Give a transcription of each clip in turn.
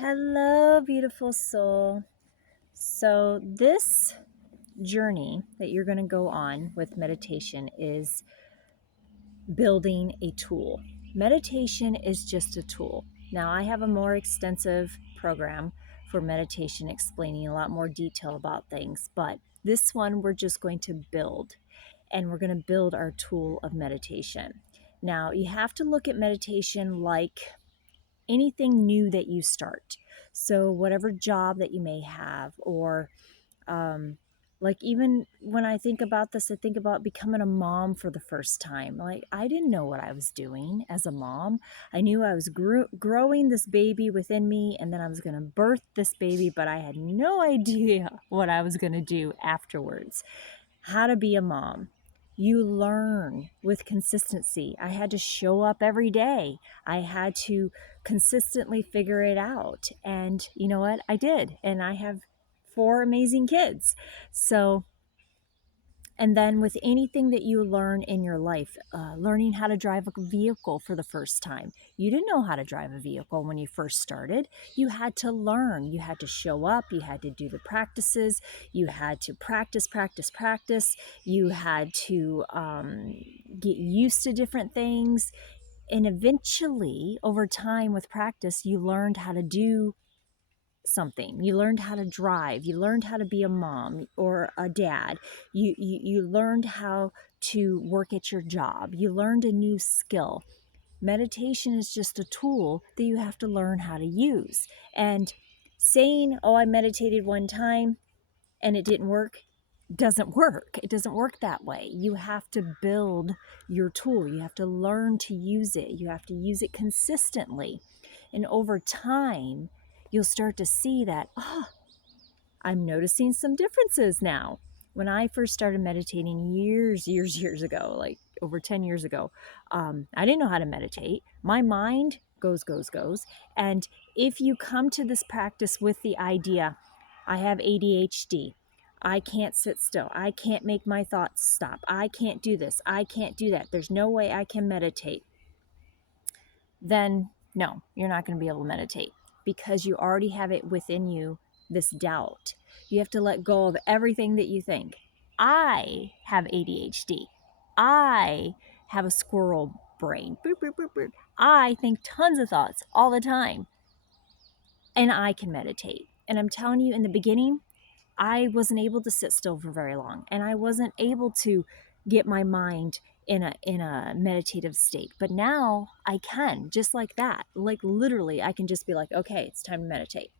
Hello, beautiful soul. So, this journey that you're going to go on with meditation is building a tool. Meditation is just a tool. Now, I have a more extensive program for meditation explaining a lot more detail about things, but this one we're just going to build, and we're going to build our tool of meditation. Now, you have to look at meditation like anything new that you start. So, whatever job that you may have, or um, like even when I think about this, I think about becoming a mom for the first time. Like, I didn't know what I was doing as a mom. I knew I was growing this baby within me, and then I was going to birth this baby, but I had no idea what I was going to do afterwards. How to be a mom. You learn with consistency. I had to show up every day. I had to consistently figure it out. And you know what? I did. And I have four amazing kids. So, and then with anything that you learn in your life, learning how to drive a vehicle for the first time. You didn't know how to drive a vehicle when you first started. You had to learn. You had to show up. You had to do the practices. You had to practice. You had to get used to different things. And eventually, over time with practice, you learned how to do something. You learned how to drive. You learned how to be a mom or a dad. You learned how to work at your job. You learned a new skill. Meditation is just a tool that you have to learn how to use. And saying, oh, I meditated one time and it didn't work, doesn't work. It doesn't work that way. You have to build your tool. You have to learn to use it. You have to use it consistently. And over time, you'll start to see that, I'm noticing some differences now. When I first started meditating years ago, like over 10 years ago, I didn't know how to meditate. My mind goes. And if you come to this practice with the idea, I have ADHD, I can't sit still, I can't make my thoughts stop, I can't do this, I can't do that, there's no way I can meditate, then no, you're not going to be able to meditate because you already have it within you, this doubt. You have to let go of everything that you think. I have ADHD. I have a squirrel brain. Boop, boop, boop, boop. I think tons of thoughts all the time, and I can meditate. And I'm telling you, in the beginning, I wasn't able to sit still for very long, and I wasn't able to get my mind in a meditative state. But now I can, just like that. Like literally, I can just be like, okay, it's time to meditate,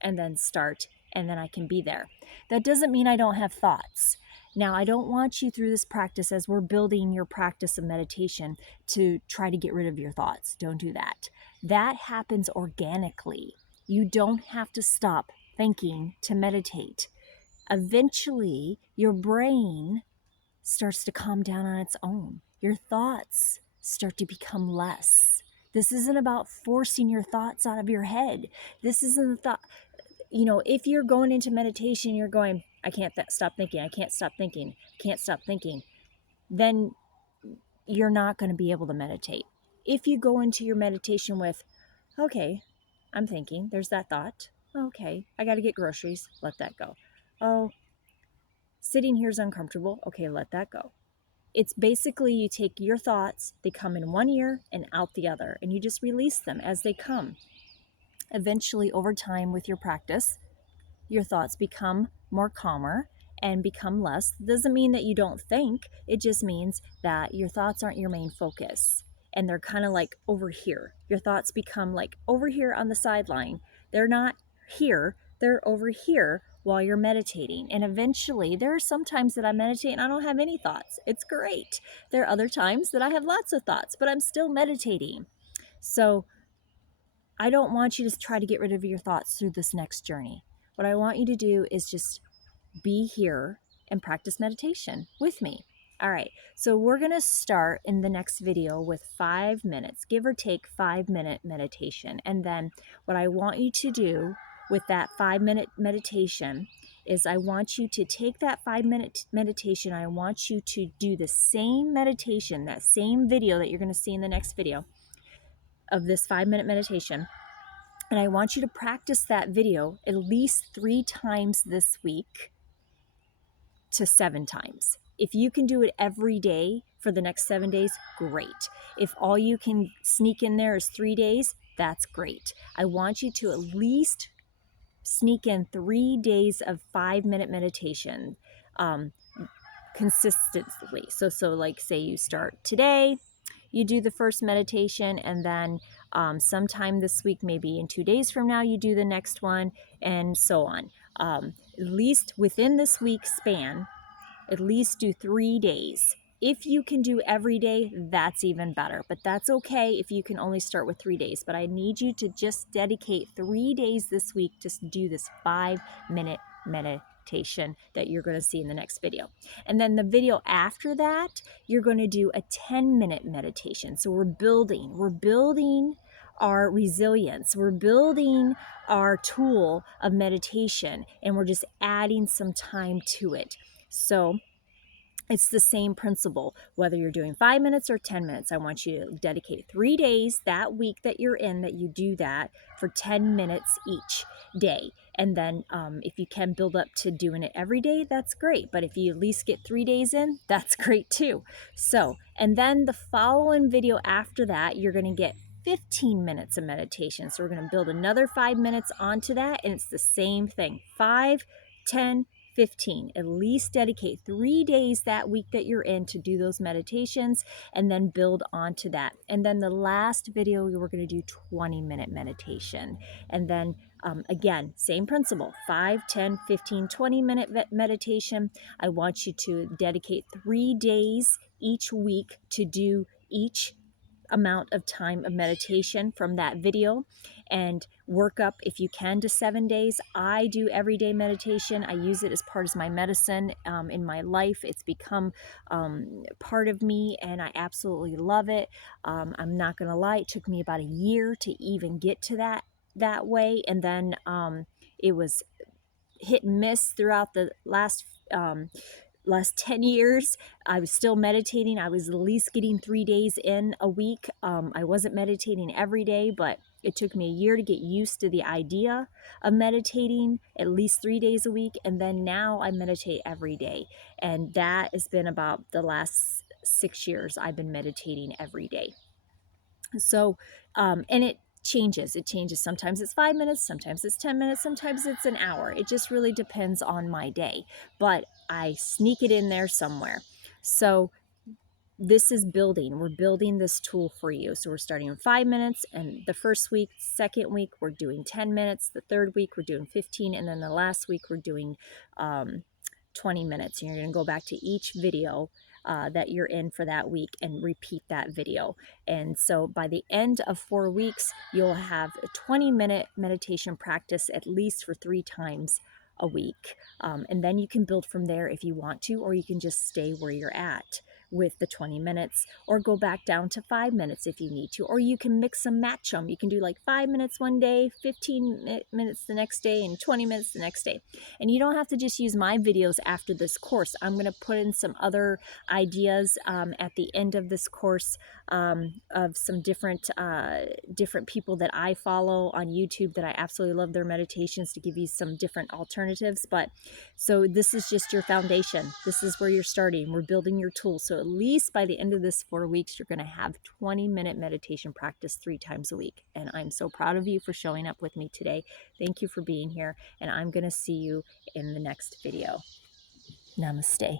and then start, and then I can be there. That doesn't mean I don't have thoughts. Now, I don't want you through this practice, as we're building your practice of meditation, to try to get rid of your thoughts. Don't do that. That happens organically. You don't have to stop thinking to meditate. Eventually, your brain starts to calm down on its own. Your thoughts start to become less. This isn't about forcing your thoughts out of your head. This isn't the thought. If you're going into meditation, you're going, I can't stop thinking, I can't stop thinking, can't stop thinking, then you're not going to be able to meditate. If you go into your meditation with, okay, I'm thinking, there's that thought. Okay, I got to get groceries, let that go. Oh, sitting here is uncomfortable. Okay, let that go. It's basically you take your thoughts, they come in one ear and out the other, and you just release them as they come. Eventually, over time, with your practice, your thoughts become more calmer and become less. It doesn't mean that you don't think, it just means that your thoughts aren't your main focus. And they're kind of like over here. Your thoughts become like over here on the sideline. They're not here, they're over here while you're meditating. And eventually, there are some times that I meditate and I don't have any thoughts. It's great. There are other times that I have lots of thoughts, but I'm still meditating. So I don't want you to try to get rid of your thoughts through this next journey. What I want you to do is just be here and practice meditation with me. All right, so we're going to start in the next video with 5 minutes, give or take 5-minute meditation. And then what I want you to do with that 5-minute meditation is I want you to take that 5-minute meditation. I want you to do the same meditation, that same video that you're going to see in the next video of this 5-minute meditation. And I want you to practice that video at least 3 times this week to 7 times. If you can do it every day for the next 7 days, great. If all you can sneak in there is 3 days, that's great. I want you to at least sneak in 3 days of 5-minute meditation consistently. So like say you start today, you do the first meditation, and then sometime this week, maybe in 2 days from now, you do the next one, and so on. At least within this week span, at least do 3 days. If you can do every day, that's even better, but that's okay if you can only start with 3 days. But I need you to just dedicate 3 days this week to do this 5-minute meditation that you're going to see in the next video. And then the video after that, you're going to do a 10-minute meditation. So we're building our resilience. We're building our tool of meditation, and we're just adding some time to it. So it's the same principle, whether you're doing 5 minutes or 10 minutes. I want you to dedicate 3 days that week that you're in, that you do that for 10 minutes each day. And then if you can build up to doing it every day, that's great. But if you at least get 3 days in, that's great too. So, and then the following video after that, you're going to get 15 minutes of meditation. So we're going to build another 5 minutes onto that, and it's the same thing. 5, 10, 15. At least dedicate 3 days that week that you're in to do those meditations, and then build onto that. And then the last video, we're going to do 20-minute meditation. And then again, same principle, 5, 10, 15, 20-minute meditation. I want you to dedicate 3 days each week to do each amount of time of meditation from that video, and work up if you can to 7 days. I do everyday meditation. I use it as part of my medicine in my life. It's become part of me, and I absolutely love it. I'm not gonna lie, it took me about a year to even get to that way, and then it was hit and miss throughout the last 10 years. I was still meditating. I was at least getting 3 days in a week. I wasn't meditating every day, but it took me a year to get used to the idea of meditating at least 3 days a week. And then now I meditate every day. And that has been about the last 6 years I've been meditating every day. So, and it changes. Sometimes it's 5 minutes, sometimes it's 10 minutes, sometimes it's an hour. It just really depends on my day, but I sneak it in there somewhere. So this is building. We're building this tool for you. So we're starting in 5 minutes, and the first week, second week, we're doing 10 minutes. The third week, we're doing 15. And then the last week, we're doing 20 minutes. And you're going to go back to each video that you're in for that week and repeat that video. And so by the end of 4 weeks, you'll have a 20-minute meditation practice at least for 3 times a week. And then you can build from there if you want to, or you can just stay where you're at with the 20 minutes, or go back down to 5 minutes if you need to, or you can mix and match them. You can do like 5 minutes one day, 15 minutes the next day, and 20 minutes the next day. And you don't have to just use my videos after this course. I'm going to put in some other ideas at the end of this course of some different people that I follow on YouTube that I absolutely love their meditations, to give you some different alternatives. But so this is just your foundation. This is where you're starting. We're building your tool. So at least by the end of this 4 weeks, you're going to have 20-minute meditation practice 3 times a week. And I'm so proud of you for showing up with me today. Thank you for being here. And I'm going to see you in the next video. Namaste.